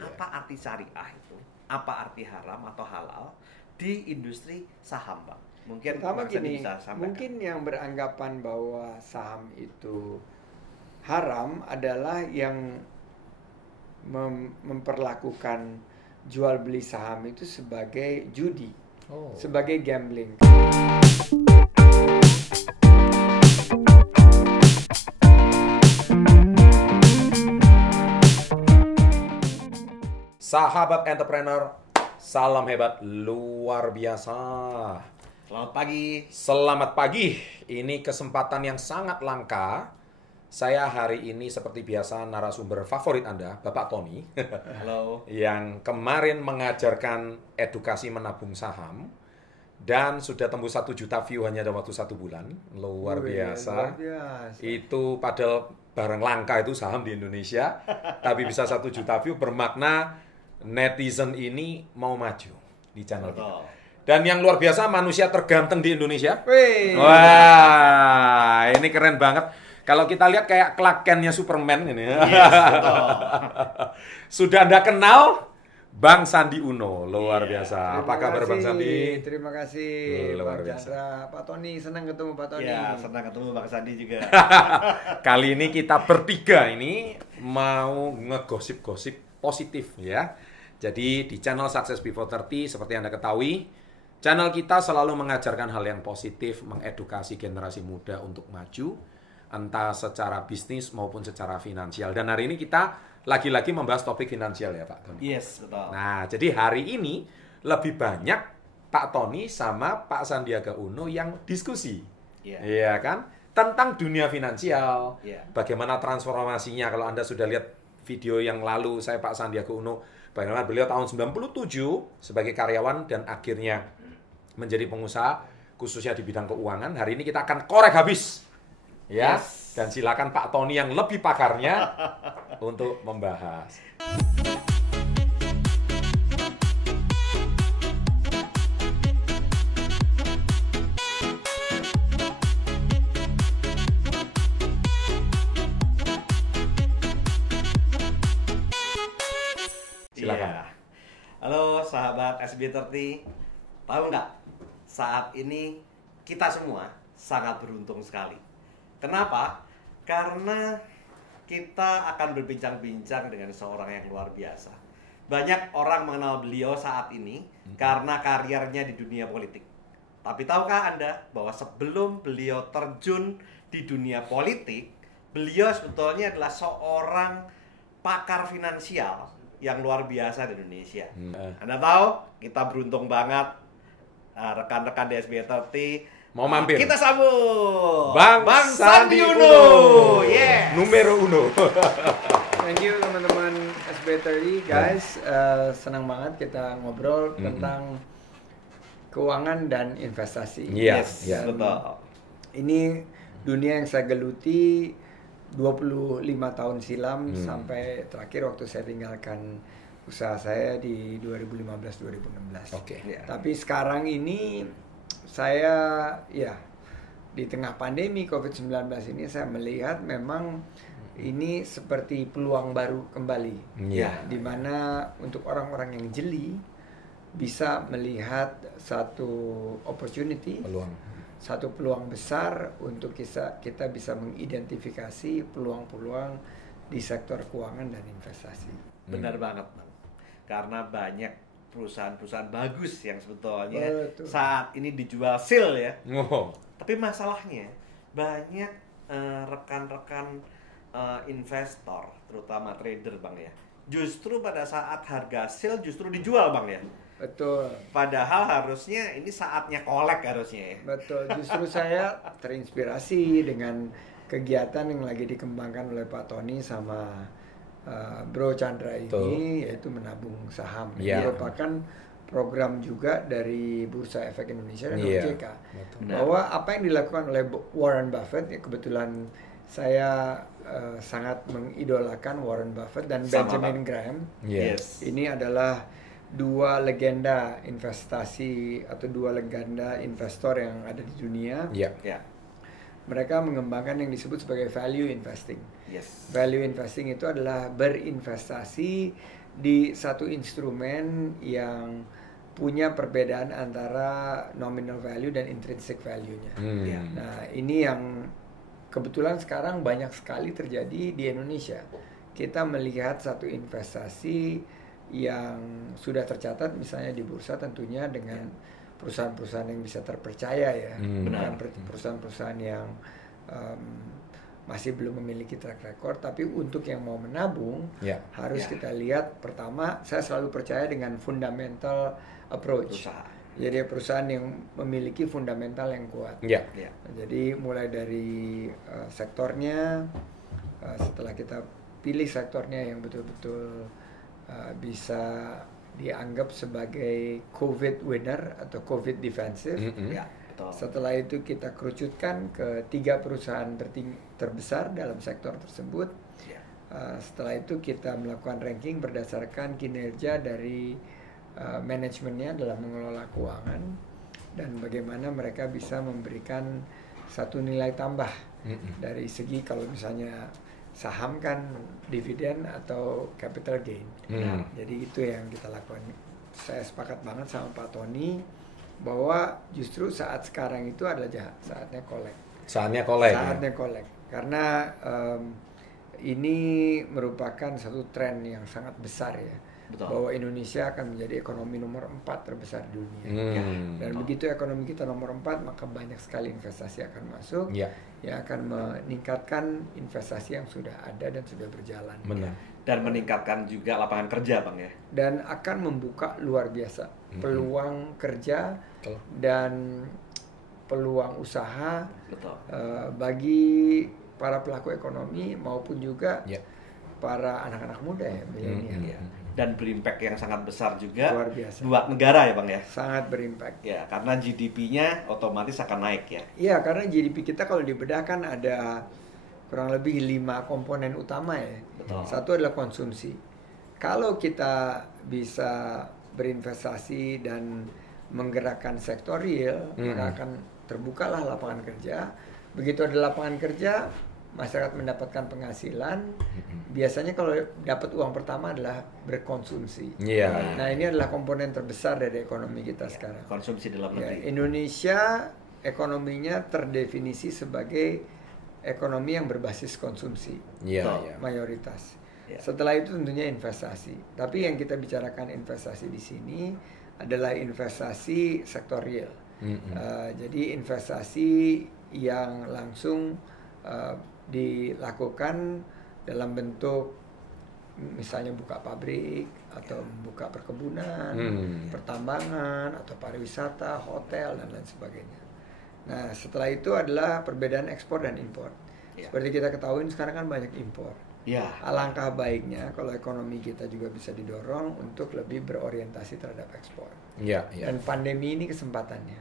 Apa arti syariah itu? Apa arti haram atau halal di industri saham, Bang? Mungkin Pertama Bang Sandi gini, bisa sampaikan. mungkin yang beranggapan bahwa saham itu haram adalah yang memperlakukan jual beli saham itu sebagai judi, sebagai gambling. Sahabat entrepreneur, salam hebat luar biasa. Selamat pagi. Selamat pagi. Ini kesempatan yang sangat langka. Saya hari ini seperti biasa narasumber favorit Anda, Bapak Tony. Halo. Yang kemarin mengajarkan edukasi menabung saham. Dan sudah tembus 1 juta view hanya dalam waktu 1 bulan. Luar biasa. Luar biasa. Itu padahal barang langka itu saham di Indonesia. Tapi bisa 1 juta view bermakna netizen ini mau maju di channel kita. Dan yang luar biasa, manusia terganteng di Indonesia. Wih. Wah, ini keren banget. Kalau kita lihat kayak Clark Kent-nya Superman ini. Yes, betul. Sudah Anda kenal Bang Sandi Uno, luar biasa. Apa kabar Bang Sandi? Terima kasih Luar Bang biasa. Chandra. Pak Tony, senang ketemu Pak Tony. Ya, senang ketemu Bang Sandi juga. Kali ini kita bertiga ini mau ngegosip-gosip positif ya. Jadi di channel Success Before 30 seperti Anda ketahui, channel kita selalu mengajarkan hal yang positif, mengedukasi generasi muda untuk maju, entah secara bisnis maupun secara finansial. Dan hari ini kita lagi-lagi membahas topik finansial ya Pak Tony. Yes, betul. Nah, jadi hari ini lebih banyak Pak Tony sama Pak Sandiaga Uno yang diskusi. Iya. Iya kan? Tentang dunia finansial. Iya. Bagaimana transformasinya. Kalau Anda sudah lihat video yang lalu saya Pak Sandiaga Uno, bagaimana beliau tahun 97 sebagai karyawan dan akhirnya menjadi pengusaha khususnya di bidang keuangan. Hari ini kita akan korek habis. Ya. Yes. Dan silakan Pak Tony yang lebih pakarnya untuk membahas. Silakan. Iya. Halo sahabat SB30. Tahu nggak? Saat ini kita semua sangat beruntung sekali. Kenapa? Karena kita akan berbincang-bincang dengan seorang yang luar biasa. Banyak orang mengenal beliau saat ini karena karirnya di dunia politik. Tapi tahukah Anda bahwa sebelum beliau terjun di dunia politik, beliau sebetulnya adalah seorang pakar finansial yang luar biasa di Indonesia. Anda tahu, kita beruntung banget rekan-rekan di SB30 Mau mampir. kita sambut Bang Sandi Sandi Uno. Yes. Numero uno. Thank you teman-teman SB30 guys. Senang banget kita ngobrol tentang keuangan dan investasi. Yes, Yes, betul. Ini dunia yang saya geluti 25 tahun silam sampai terakhir waktu saya tinggalkan usaha saya di 2015-2016. Oke. Ya. Tapi sekarang ini saya ya di tengah pandemi COVID-19 ini saya melihat memang ini seperti peluang baru kembali. Iya. Di mana untuk orang-orang yang jeli bisa melihat satu opportunity, satu peluang besar untuk kita bisa mengidentifikasi peluang-peluang di sektor keuangan dan investasi. Benar banget, Bang. Karena banyak perusahaan-perusahaan bagus yang sebetulnya Betul. saat ini dijual seal ya. Oh. Tapi masalahnya banyak rekan-rekan investor, terutama trader, Bang ya. Justru pada saat harga seal justru dijual, Bang ya. Betul. Padahal harusnya ini saatnya kolek harusnya ya. Betul, justru saya terinspirasi dengan kegiatan yang lagi dikembangkan oleh Pak Tony sama Bro Chandra ini, yaitu menabung saham. Yeah. Ini merupakan program juga dari Bursa Efek Indonesia dan Yeah. OJK. Bahwa apa yang dilakukan oleh Warren Buffett, ya kebetulan saya sangat mengidolakan Warren Buffett dan Sama, Benjamin Pak. Graham. Yes. Ini adalah dua legenda investasi atau dua legenda investor yang ada di dunia. Iya. Ya. Mereka mengembangkan yang disebut sebagai value investing. Yes. Value investing itu adalah berinvestasi di satu instrumen yang punya perbedaan antara nominal value dan intrinsic value-nya. Ya. Nah, ini yang kebetulan sekarang banyak sekali terjadi di Indonesia. Kita melihat satu investasi yang sudah tercatat misalnya di bursa tentunya dengan perusahaan-perusahaan yang bisa terpercaya ya, bukan perusahaan-perusahaan yang masih belum memiliki track record. Tapi untuk yang mau menabung harus kita lihat, pertama saya selalu percaya dengan fundamental approach. Jadi perusahaan yang memiliki fundamental yang kuat. Jadi mulai dari sektornya, setelah kita pilih sektornya yang betul-betul bisa dianggap sebagai COVID winner atau COVID defensive. Setelah itu kita kerucutkan ke 3 perusahaan terbesar dalam sektor tersebut. Setelah itu kita melakukan ranking berdasarkan kinerja dari manajemennya dalam mengelola keuangan dan bagaimana mereka bisa memberikan satu nilai tambah dari segi kalau misalnya saham kan dividen atau capital gain. Jadi itu yang kita lakukan. Saya sepakat banget sama Pak Tony bahwa justru saat sekarang itu adalah saatnya collect. Saatnya collect. Saatnya collect. Karena ini merupakan satu tren yang sangat besar ya. Bahwa Indonesia akan menjadi ekonomi nomor 4 terbesar di dunia. Dan begitu ekonomi kita nomor 4, maka banyak sekali investasi akan masuk yang akan meningkatkan investasi yang sudah ada dan sudah berjalan. Dan meningkatkan juga lapangan kerja, Bang ya. Dan akan membuka luar biasa peluang kerja dan peluang usaha bagi para pelaku ekonomi maupun juga para anak-anak muda ya, milenial. Dan berimpact yang sangat besar juga luar biasa buat negara ya, Bang ya. Sangat berimpact. Ya, karena GDP-nya otomatis akan naik ya. Iya, karena GDP kita kalau dibedah kan ada kurang lebih 5 komponen utama ya. Satu adalah konsumsi. Kalau kita bisa berinvestasi dan menggerakkan sektor real, maka akan terbukalah lapangan kerja. Begitu ada lapangan kerja, masyarakat mendapatkan penghasilan. Biasanya kalau dapat uang pertama adalah berkonsumsi. Nah, ini adalah komponen terbesar dari ekonomi kita sekarang. Konsumsi dalam negeri. Indonesia ekonominya terdefinisi sebagai ekonomi yang berbasis konsumsi. Mayoritas. Setelah itu tentunya investasi. Tapi yang kita bicarakan investasi di sini adalah investasi sektor real. Jadi investasi yang langsung dilakukan dalam bentuk misalnya buka pabrik atau membuka perkebunan, pertambangan atau pariwisata, hotel dan lain sebagainya. Nah, setelah itu adalah perbedaan ekspor dan impor. Seperti kita ketahui sekarang kan banyak impor. Alangkah baiknya kalau ekonomi kita juga bisa didorong untuk lebih berorientasi terhadap ekspor. Dan pandemi ini kesempatannya.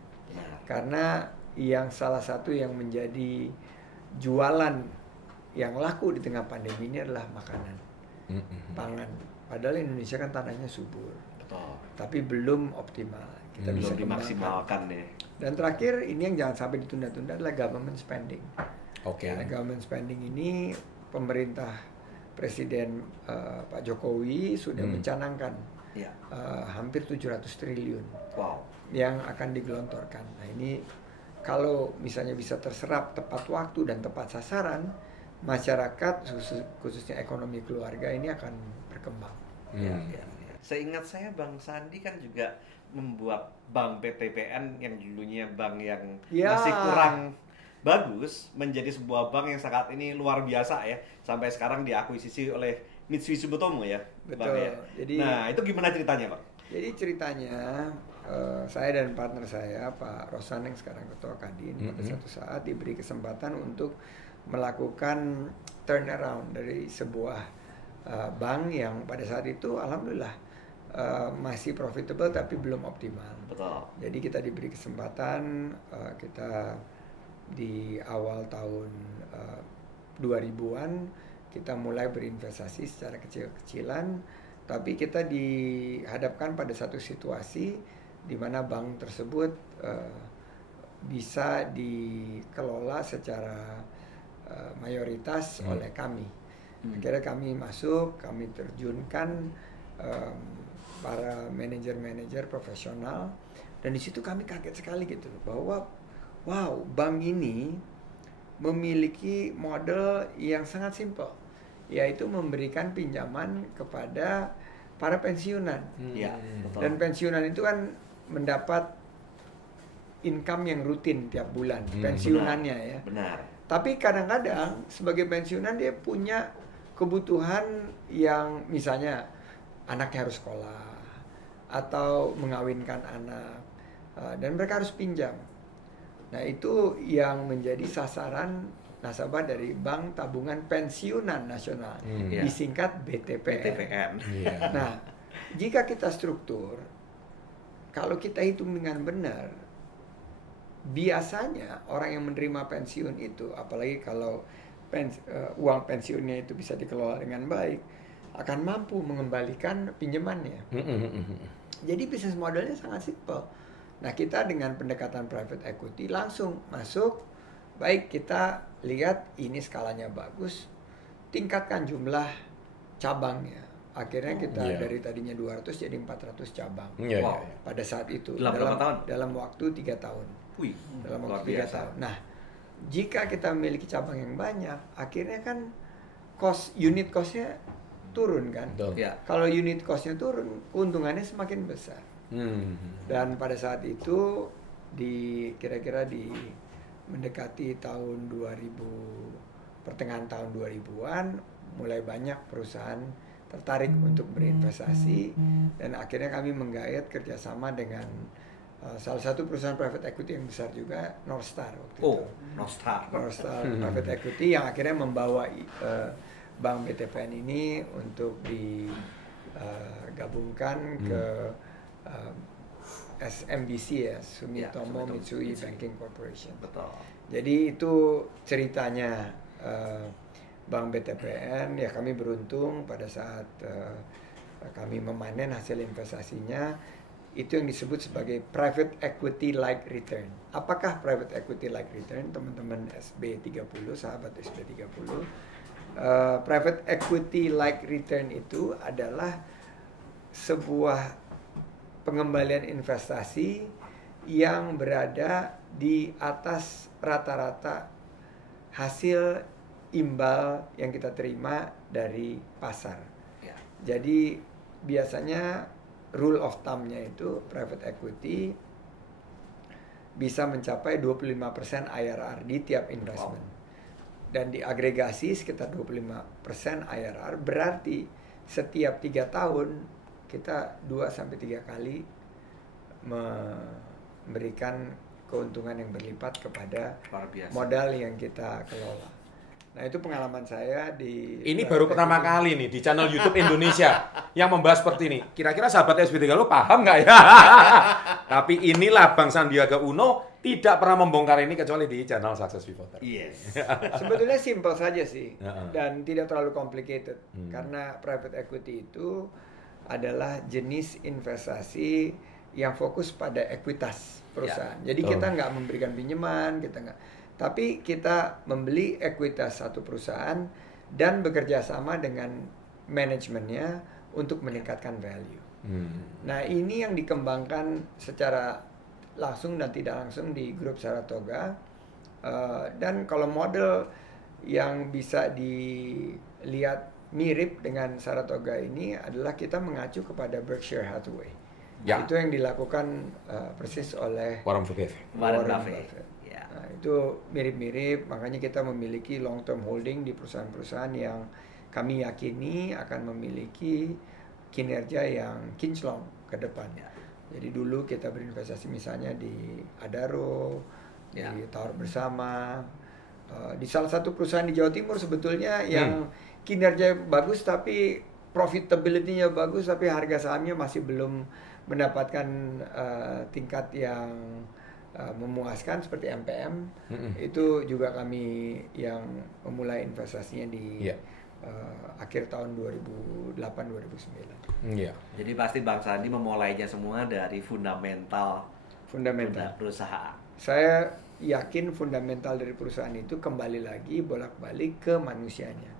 Karena yang salah satu yang menjadi jualan yang laku di tengah pandemi ini adalah makanan, pangan. Padahal Indonesia kan tanahnya subur, tapi belum optimal. Kita bisa dimaksimalkan ya. Dan terakhir ini yang jangan sampai ditunda-tunda adalah government spending. Government spending ini pemerintah Presiden Pak Jokowi sudah mencanangkan hampir 700 triliun yang akan digelontorkan. Nah, ini kalau misalnya bisa terserap tepat waktu dan tepat sasaran, masyarakat khususnya ekonomi keluarga ini akan berkembang. Seingat saya Bang Sandi kan juga membuat bank PTPN yang dulunya bank yang masih kurang bagus menjadi sebuah bank yang saat ini luar biasa ya, sampai sekarang diakuisisi oleh Mitsui Sumitomo ya. Betul. Bang, ya? Jadi, nah itu gimana ceritanya Bang? Jadi ceritanya saya dan partner saya Pak Rosan yang sekarang Ketua Kadin pada satu saat diberi kesempatan untuk melakukan turnaround dari sebuah bank yang pada saat itu alhamdulillah masih profitable tapi belum optimal. Betul. Jadi kita diberi kesempatan, kita di awal tahun 2000-an kita mulai berinvestasi secara kecil-kecilan, tapi kita dihadapkan pada satu situasi di mana bank tersebut bisa dikelola secara mayoritas oleh kami. Akhirnya kami masuk, kami terjunkan para manajer-manajer profesional, dan di situ kami kaget sekali gitu loh, bahwa wow, bank ini memiliki model yang sangat simpel, yaitu memberikan pinjaman kepada para pensiunan. Ya, betul. Dan pensiunan itu kan mendapat income yang rutin tiap bulan, pensiunannya benar, ya. Benar. Tapi kadang-kadang sebagai pensiunan dia punya kebutuhan yang misalnya anaknya harus sekolah atau mengawinkan anak, dan mereka harus pinjam. Nah, itu yang menjadi sasaran nasabah dari Bank Tabungan Pensiunan Nasional, disingkat BTPN. Nah, jika kita struktur, kalau kita hitung dengan benar, biasanya orang yang menerima pensiun itu, apalagi kalau uang pensiunnya itu bisa dikelola dengan baik, akan mampu mengembalikan pinjamannya. Jadi bisnis modelnya sangat simpel. Nah, kita dengan pendekatan private equity langsung masuk, baik kita lihat ini skalanya bagus, tingkatkan jumlah cabangnya. Akhirnya kita dari tadinya 200 jadi 400 cabang. Wow. Pada saat itu dalam waktu 3 tahun. Wih, dalam waktu 3 tahun. Nah, jika kita memiliki cabang yang banyak, akhirnya kan unit costnya turun kan. Ya. Kalau unit costnya turun, keuntungannya semakin besar. Dan pada saat itu kira-kira di mendekati tahun 2000, pertengahan tahun 2000-an, mulai banyak perusahaan tertarik untuk berinvestasi, dan akhirnya kami menggayat kerjasama dengan salah satu perusahaan private equity yang besar juga, Northstar waktu itu. Northstar Private Equity yang akhirnya membawa Bank BTPN ini untuk digabungkan ke SMBC ya, Sumitomo Mitsui Banking Corporation. Betul. Jadi itu ceritanya Bank BTPN. Ya, kami beruntung pada saat kami memanen hasil investasinya, itu yang disebut sebagai private equity like return. Apakah private equity like return, teman-teman SB30, sahabat SB30? Private equity like return itu adalah sebuah pengembalian investasi yang berada di atas rata-rata hasil imbal yang kita terima dari pasar. Ya. Jadi biasanya rule of thumb-nya itu private equity bisa mencapai 25% IRR di tiap investment. Dan diagregasi sekitar 25% IRR, berarti setiap 3 tahun kita 2-3 kali memberikan keuntungan yang berlipat kepada modal yang kita kelola. Nah, itu pengalaman saya di... Ini baru pertama kali nih di channel YouTube Indonesia yang membahas seperti ini. Kira-kira sahabat SB30 paham nggak ya? Tapi inilah Bang Sandiaga Uno tidak pernah membongkar ini kecuali di channel Success Pivoter. Yes. Sebetulnya simpel saja sih, dan tidak terlalu complicated. Karena private equity itu adalah jenis investasi yang fokus pada ekuitas perusahaan. Jadi kita nggak memberikan pinjaman, tapi kita membeli ekuitas satu perusahaan dan bekerja sama dengan manajemennya untuk meningkatkan value. Nah, ini yang dikembangkan secara langsung dan tidak langsung di grup Saratoga. Dan kalau model yang bisa dilihat mirip dengan Saratoga ini adalah kita mengacu kepada Berkshire Hathaway. Ya. Itu yang dilakukan persis oleh Warren Buffett. Ya. Nah, itu mirip-mirip, makanya kita memiliki long term holding di perusahaan-perusahaan yang kami yakini akan memiliki kinerja yang kinclong ke depan. Ya. Jadi dulu kita berinvestasi misalnya di Adaro, di Tower Bersama, di salah satu perusahaan di Jawa Timur sebetulnya yang kinerja bagus tapi profitability-nya bagus, tapi harga sahamnya masih belum mendapatkan tingkat yang memuaskan seperti MPM. Itu juga kami yang memulai investasinya di akhir tahun 2008-2009. Jadi pasti Bang Sandi memulainya semua dari fundamental perusahaan. Saya yakin fundamental dari perusahaan itu kembali lagi bolak-balik ke manusianya.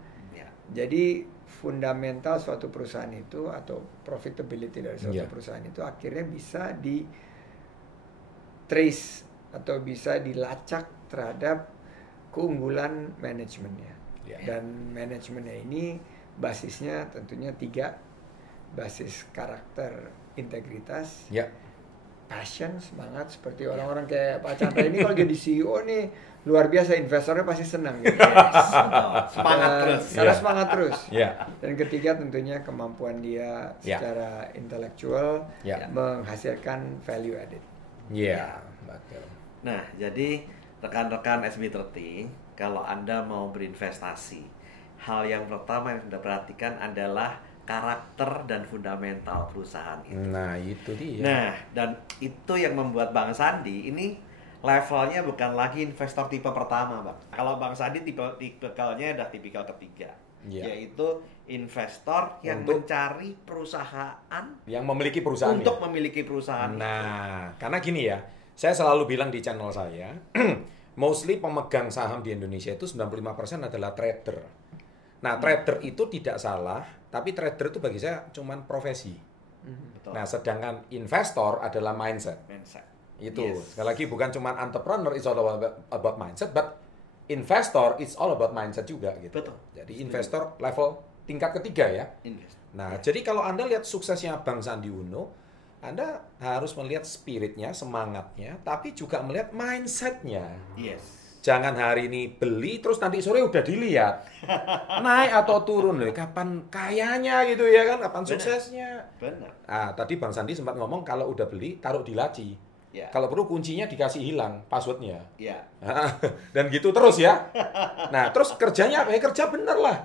Jadi fundamental suatu perusahaan itu atau profitability dari suatu perusahaan itu akhirnya bisa di trace atau bisa dilacak terhadap keunggulan manajemennya. Dan manajemennya ini basisnya tentunya 3, basis karakter, integritas, passion, semangat, seperti orang-orang kayak Pak Chandra ini kalau jadi CEO nih luar biasa, investornya pasti senang gitu. Semangat terus. Karena semangat terus. Dan ketiga tentunya kemampuan dia secara intelektual menghasilkan value added. Betul. Nah, jadi rekan-rekan SB30, kalau Anda mau berinvestasi, hal yang pertama yang Anda perhatikan adalah karakter dan fundamental perusahaan itu. Nah, itu dia. Nah, dan itu yang membuat Bang Sandi ini levelnya bukan lagi investor tipe pertama, Bang. Kalau Bang Sandi tipikalnya udah tipikal ketiga, yaitu investor yang mencari perusahaan yang memiliki perusahaan untuk memiliki perusahaan. Nah, karena gini ya, saya selalu bilang di channel saya, mostly pemegang saham di Indonesia itu 95% adalah trader. Nah, trader itu tidak salah, tapi trader itu bagi saya cuman profesi. Betul. Nah, sedangkan investor adalah mindset. Itu. Sekali lagi bukan cuman entrepreneur is all about mindset, but investor is all about mindset juga gitu. Betul. Jadi investor level tingkat ketiga ya. Nah, jadi kalau Anda lihat suksesnya Bang Sandi Uno, Anda harus melihat spiritnya, semangatnya, tapi juga melihat mindsetnya. Jangan hari ini beli, terus nanti sore udah dilihat. Naik atau turun, loh. Kapan kayanya gitu ya kan, kapan suksesnya. Benar. Ah, tadi Bang Sandi sempat ngomong kalau udah beli, taruh di laci. Kalau perlu kuncinya dikasih hilang, passwordnya. Dan gitu terus ya. Nah, terus kerjanya apa ya? Kerja bener lah.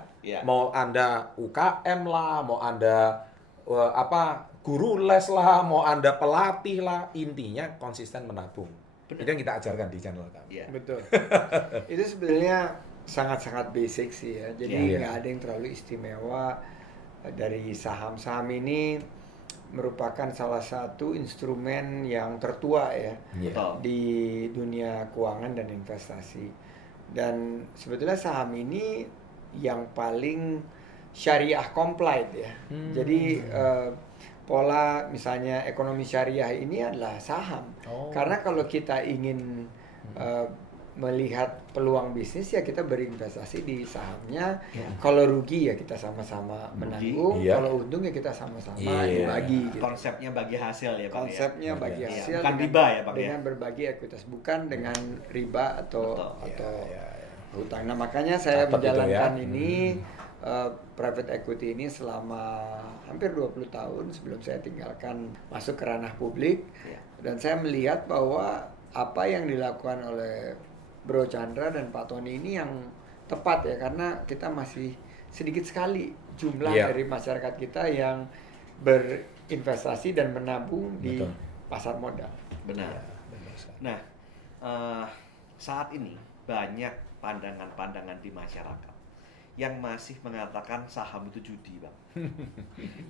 Mau Anda UKM lah, mau Anda guru les lah, mau Anda pelatih lah, intinya konsisten menabung. Itu yang kita ajarkan di channel kami. Betul. Itu sebenarnya sangat-sangat basic sih ya. Jadi nggak ada yang terlalu istimewa. Dari saham-saham ini merupakan salah satu instrumen yang tertua ya di dunia keuangan dan investasi. Dan sebetulnya saham ini yang paling syariah compliant ya. Jadi pola misalnya ekonomi syariah ini adalah saham. Karena kalau kita ingin melihat peluang bisnis ya kita berinvestasi di sahamnya. Kalau rugi ya kita sama-sama menanggung. Kalau untung ya kita sama-sama bagi. Gitu. Konsepnya bagi hasil ya, Pak. Konsepnya bagi hasil. Bukan riba ya, Pak. Dengan berbagi ekuitas, bukan dengan riba atau hutang. Nah makanya saya menjalankan ini private equity ini selama hampir 20 tahun sebelum saya tinggalkan masuk ke ranah publik. Dan saya melihat bahwa apa yang dilakukan oleh Bro Chandra dan Pak Tony ini yang tepat ya, karena kita masih sedikit sekali jumlah dari masyarakat kita yang berinvestasi dan menabung di pasar modal. Benar. Nah, saat ini banyak pandangan-pandangan di masyarakat yang masih mengatakan saham itu judi, Bang.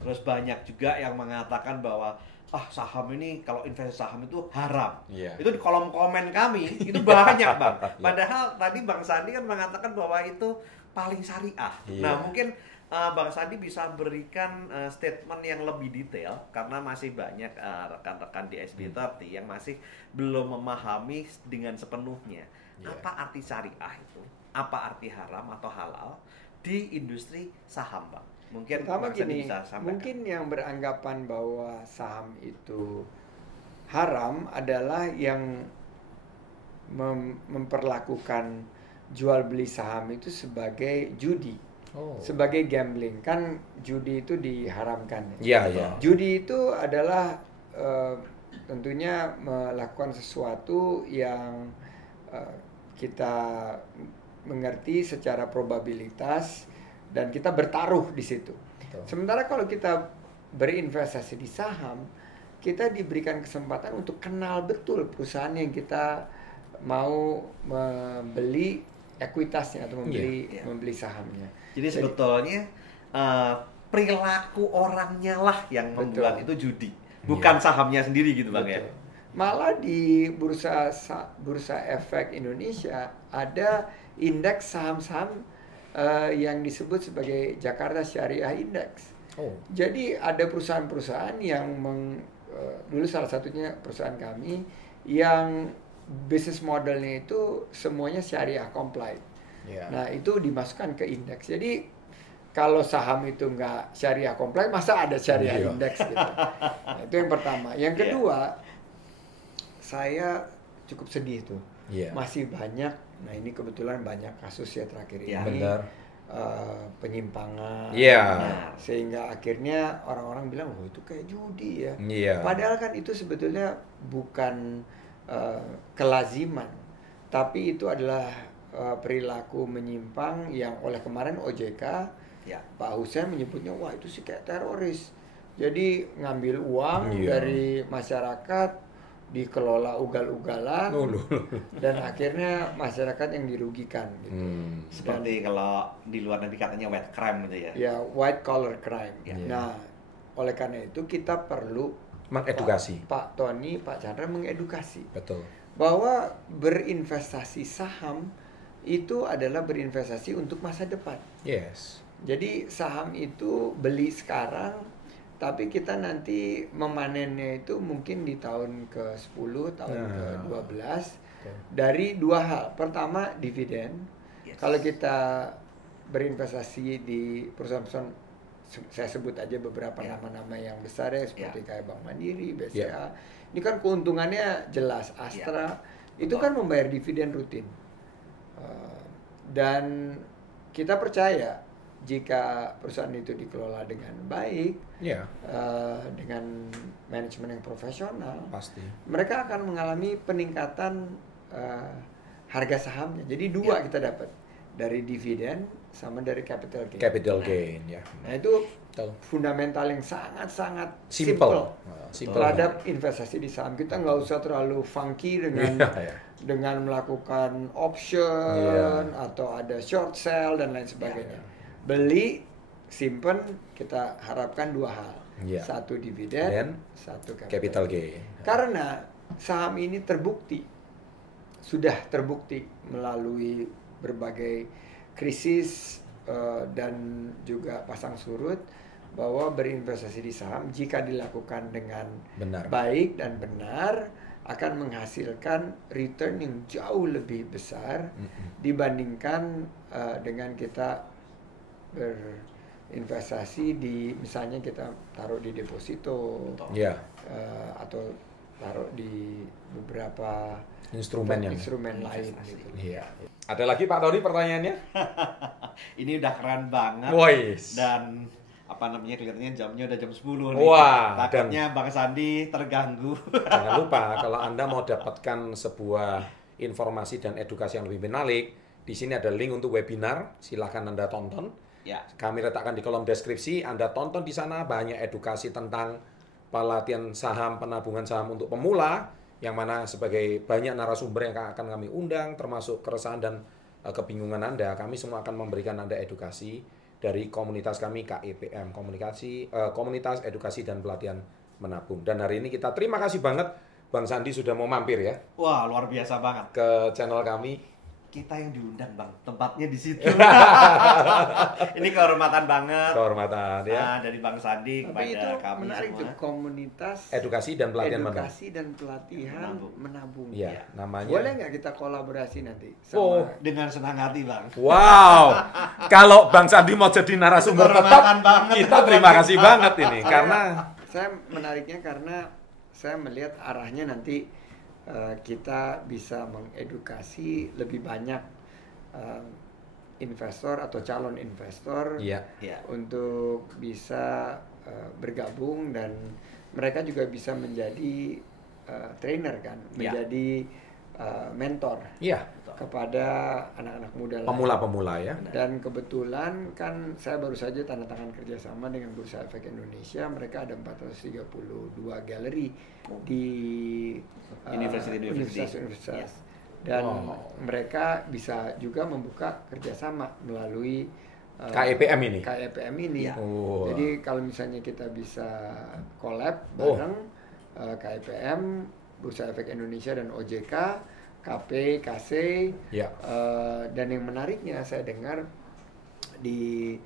Terus banyak juga yang mengatakan bahwa saham ini, kalau investasi saham itu haram. Itu di kolom komen kami itu banyak, Bang. Padahal tadi Bang Sandi kan mengatakan bahwa itu paling syariah. Nah, mungkin Bang Sandi bisa berikan statement yang lebih detail karena masih banyak rekan-rekan di SB30 yang masih belum memahami dengan sepenuhnya apa arti syariah itu, apa arti haram atau halal di industri saham, Bang. Mungkin pertama gini, mungkin yang beranggapan bahwa saham itu haram adalah yang memperlakukan jual beli saham itu sebagai judi, sebagai gambling. Kan judi itu diharamkan. Judi itu adalah tentunya melakukan sesuatu yang kita mengerti secara probabilitas dan kita bertaruh di situ. Sementara kalau kita berinvestasi di saham, kita diberikan kesempatan untuk kenal betul perusahaan yang kita mau membeli ekuitasnya atau membeli sahamnya. Jadi sebetulnya perilaku orangnya lah yang membuat itu judi, bukan sahamnya sendiri gitu, Bang. Ya. Malah di bursa efek Indonesia ada indeks saham-saham yang disebut sebagai Jakarta Syariah Index. Oh. Jadi ada perusahaan-perusahaan yang dulu salah satunya perusahaan kami yang bisnis modelnya itu semuanya syariah compliant. Yeah. Nah itu dimasukkan ke indeks. Jadi kalau saham itu nggak syariah compliant, masa ada syariah indeks gitu. Nah, itu yang pertama. Yang kedua, saya cukup sedih tuh. Masih banyak. Nah ini kebetulan banyak kasus ya terakhir ini. Benar. Penyimpangan, sehingga akhirnya orang-orang bilang, oh itu kayak judi ya. Padahal kan itu sebetulnya bukan kelaziman, tapi itu adalah perilaku menyimpang yang oleh kemarin OJK, Pak Hussein menyebutnya, wah itu sih kayak teroris. Jadi ngambil uang dari masyarakat, dikelola ugal-ugalan, dan akhirnya masyarakat yang dirugikan gitu. Seperti kalau di luar negeri katanya white crime gitu ya. Ya, white collar crime. Nah, oleh karena itu kita perlu mengedukasi. Pak Tony, Pak Chandra mengedukasi. Betul. Bahwa berinvestasi saham itu adalah berinvestasi untuk masa depan. Yes. Jadi saham itu beli sekarang, tapi kita nanti memanennya itu mungkin di tahun ke-10, tahun ke-12 dari dua hal. Pertama, dividen. Kalau kita berinvestasi di perusahaan-perusahaan, saya sebut aja beberapa nama-nama yang besar ya, seperti kayak Bank Mandiri, BCA. Ini kan keuntungannya jelas. Astra itu kan membayar dividen rutin. Dan kita percaya jika perusahaan itu dikelola dengan baik, dengan manajemen yang profesional, pasti mereka akan mengalami peningkatan harga sahamnya. Jadi dua kita dapat, dari dividen sama dari capital gain. Capital gain, Nah itu fundamental yang sangat-sangat simple terhadap investasi di saham. Kita nggak usah terlalu funky dengan melakukan option atau ada short sell dan lain sebagainya. Beli, simpen, kita harapkan dua hal. Satu dividen, satu capital gain. Karena saham ini sudah terbukti melalui berbagai krisis dan juga pasang surut, bahwa berinvestasi di saham jika dilakukan dengan baik dan benar akan menghasilkan return yang jauh lebih besar dibandingkan dengan kita berinvestasi di, misalnya kita taruh di deposito, atau taruh di beberapa instrumen lain gitu. Ada lagi Pak Tony pertanyaannya? Ini udah keren banget. Dan kelihatannya jamnya udah jam 10 nih. Takutnya Bang Sandi terganggu. Jangan lupa kalau Anda mau dapatkan sebuah informasi dan edukasi yang lebih menarik, di sini ada link untuk webinar, silahkan Anda tonton. Kami letakkan di kolom deskripsi, Anda tonton di sana, banyak edukasi tentang pelatihan saham, penabungan saham untuk pemula, yang mana sebagai banyak narasumber yang akan kami undang, termasuk keresahan dan kebingungan Anda, kami semua akan memberikan Anda edukasi dari komunitas kami KEPM, Komunitas Edukasi dan Pelatihan Menabung. Dan hari ini kita terima kasih banget Bang Sandi sudah mau mampir ya. Wah, luar biasa banget. Ke channel kami. Kita yang diundang Bang, tempatnya di situ. Ini kehormatan banget. Kehormatan ya. Dari Bang Sandi kepada itu kami menarik semua. Itu komunitas edukasi dan pelatihan menabung. Iya, namanya. Boleh nggak kita kolaborasi nanti? Sama dengan senang hati Bang. Wow. Kalau Bang Sandi mau jadi narasumber tetap, kita terima kasih banget ini. Karena saya menariknya karena saya melihat arahnya nanti kita bisa mengedukasi lebih banyak investor atau calon investor untuk bisa bergabung, dan mereka juga bisa menjadi trainer kan, menjadi mentor kepada anak-anak muda pemula-pemula ya. Dan kebetulan kan saya baru saja tanda tangan kerjasama dengan Bursa Efek Indonesia. Mereka ada 432 galeri di universitas. Dan mereka bisa juga membuka kerjasama melalui KEPM ini. Jadi kalau misalnya kita bisa collab bareng KEPM, Bursa Efek Indonesia dan OJK, KP, KC, dan yang menariknya saya dengar di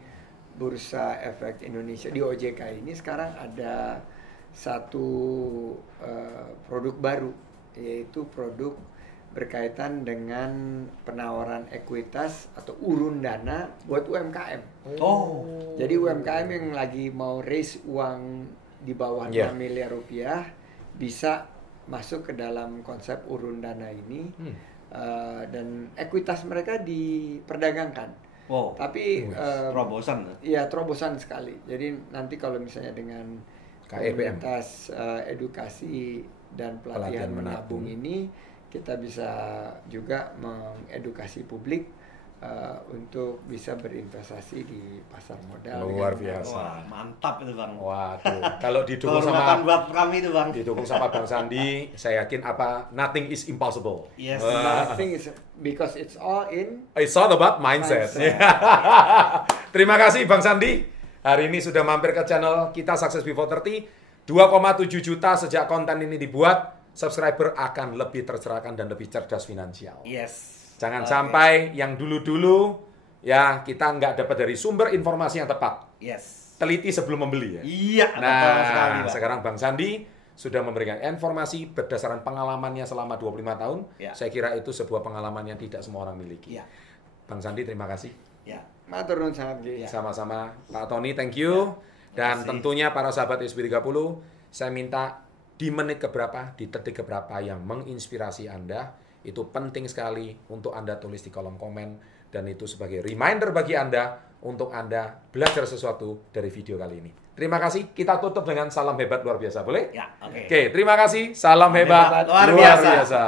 Bursa Efek Indonesia di OJK ini sekarang ada satu produk baru, yaitu produk berkaitan dengan penawaran ekuitas atau urun dana buat UMKM. Oh. Jadi UMKM yang lagi mau raise uang di bawah 6 miliar rupiah bisa masuk ke dalam konsep urun dana ini, dan ekuitas mereka diperdagangkan. Wow. Tapi terobosan. Iya, terobosan sekali. Jadi nanti kalau misalnya dengan komunitas edukasi dan pelatihan menabung ini, kita bisa juga mengedukasi publik untuk bisa berinvestasi di pasar modal. Luar biasa. Wah, mantap itu Bang. Waduh, kalau didukung Kehormatan sama buat kami itu Bang. didukung sama Bang Sandi, saya yakin nothing is impossible. Yes. Nothing is, because it's all in. It's all about mindset. Terima kasih Bang Sandi. Hari ini sudah mampir ke channel kita Success Before 30. 2,7 juta sejak konten ini dibuat. Subscriber akan lebih tercerahkan dan lebih cerdas finansial. Yes. Jangan sampai yang dulu-dulu ya kita nggak dapat dari sumber informasi yang tepat. Yes. Teliti sebelum membeli ya. Iya, betul sekali, Nah, Pak. sekarang Bang Sandi sudah memberikan informasi berdasarkan pengalamannya selama 25 tahun. Ya. Saya kira itu sebuah pengalaman yang tidak semua orang miliki. Ya. Bang Sandi, terima kasih. Ya. Matur nuwun sangat nggih. Sama-sama. Pak Tony, thank you. Dan kasih. tentunya para sahabat SB30, saya minta di menit keberapa, di detik keberapa yang menginspirasi Anda, itu penting sekali untuk Anda tulis di kolom komen, dan itu sebagai reminder bagi Anda untuk Anda belajar sesuatu dari video kali ini. Terima kasih. Kita tutup dengan salam hebat luar biasa, boleh? Ya, oke. Oke, terima kasih. Salam hebat luar luar biasa. biasa.